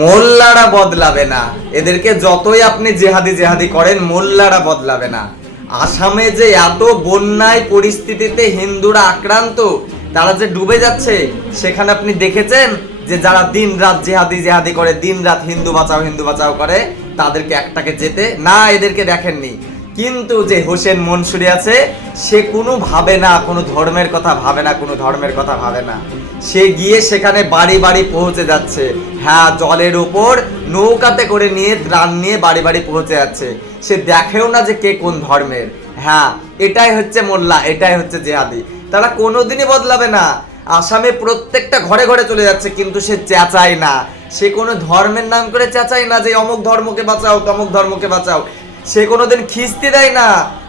মোল্লারা বদলাবে না, এদেরকে যতই আপনি জেহাদি জেহাদি করেন মোল্লারা বদলাবে না। আসামে যে এত বন্যায় পরিস্থিতিতে হিন্দুরা আক্রান্ত, তারা যে ডুবে যাচ্ছে, সেখানে আপনি দেখেছেন যে যারা দিন রাত জেহাদি জেহাদি করে, দিন রাত হিন্দু বাঁচাও করে, তাদেরকে একটাকে যেতে না, এদেরকে দেখেননি। কিন্তু যে হোসেন মনসুরি আছে, সে কোনো ভাবে না, কোনো ধর্মের কথা ভাবে না, কোনো ধর্মের কথা ভাবে না। সে গিয়ে সেখানে বাড়ি বাড়ি পৌঁছে যাচ্ছে। হ্যাঁ, জলের উপর নৌকাতে করে নিয়ে ত্রাণ নিয়ে বাড়ি বাড়ি পৌঁছে যাচ্ছে। সে দেখেও না যে কে কোন ধর্মের। হ্যাঁ, এটাই হচ্ছে মোল্লা, এটাই হচ্ছে জেহাদি। তারা কোনোদিনই বদলাবে না। আসামে প্রত্যেকটা ঘরে ঘরে চলে যাচ্ছে, কিন্তু সে চেঁচায় না। সে কোনো ধর্মের নাম করে চেঁচায় না যে অমুক ধর্মকে বাঁচাও, তমুক ধর্মকে বাঁচাও। সে কোনোদিন খিস্তি দেয় না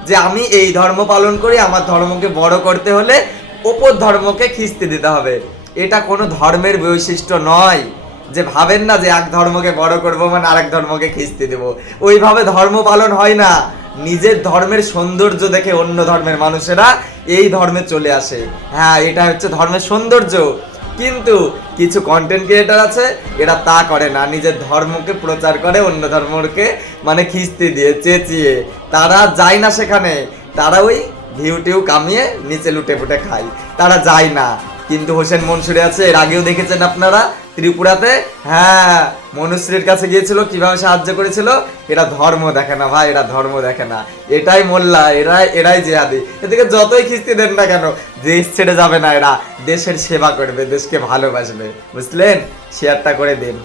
যে আমি এই ধর্ম পালন করি, আমার ধর্মকে বড় করতে হলে অপর ধর্মকে খিস্তি দিতে হবে। এটা কোনো ধর্মের বৈশিষ্ট্য নয়। যে ভাবেন না যে এক ধর্মকে বড় করবো মানে আরেক ধর্মকে খিস্তি দেব, ওইভাবে ধর্ম পালন হয় না। নিজের ধর্মের সৌন্দর্য দেখে অন্য ধর্মের মানুষেরা এই ধর্মে চলে আসে। হ্যাঁ, এটা হচ্ছে ধর্মের সৌন্দর্য। কিন্তু কিছু কন্টেন্ট ক্রিয়েটার আছে, এরা তা করে না, নিজের ধর্মকে প্রচার করে অন্য ধর্মকে মানে খিস্তি দিয়ে চেঁচিয়ে। তারা যায় না সেখানে, তারা ওই ভিউ টিউ কামিয়ে নিচে লুটে ফুটে খায়, তারা যায় না। কিন্তু হোসেন মনসুরি আছে, এর আগেও দেখেছেন আপনারা ত্রিপুরাতে। হ্যাঁ, মনুশ্রীর কাছে গিয়েছিল, কিভাবে সাহায্য করেছিল। এরা ধর্ম দেখে না ভাই, এরা ধর্ম দেখে না। এটাই মোল্লা, এরাই জেহাদি। এদিকে যতই খিস্তি দেন না কেন, দেশ ছেড়ে যাবে না। এরা দেশের সেবা করবে, দেশকে ভালোবাসবে। বুঝলেন? শেয়ারটা করে দিন।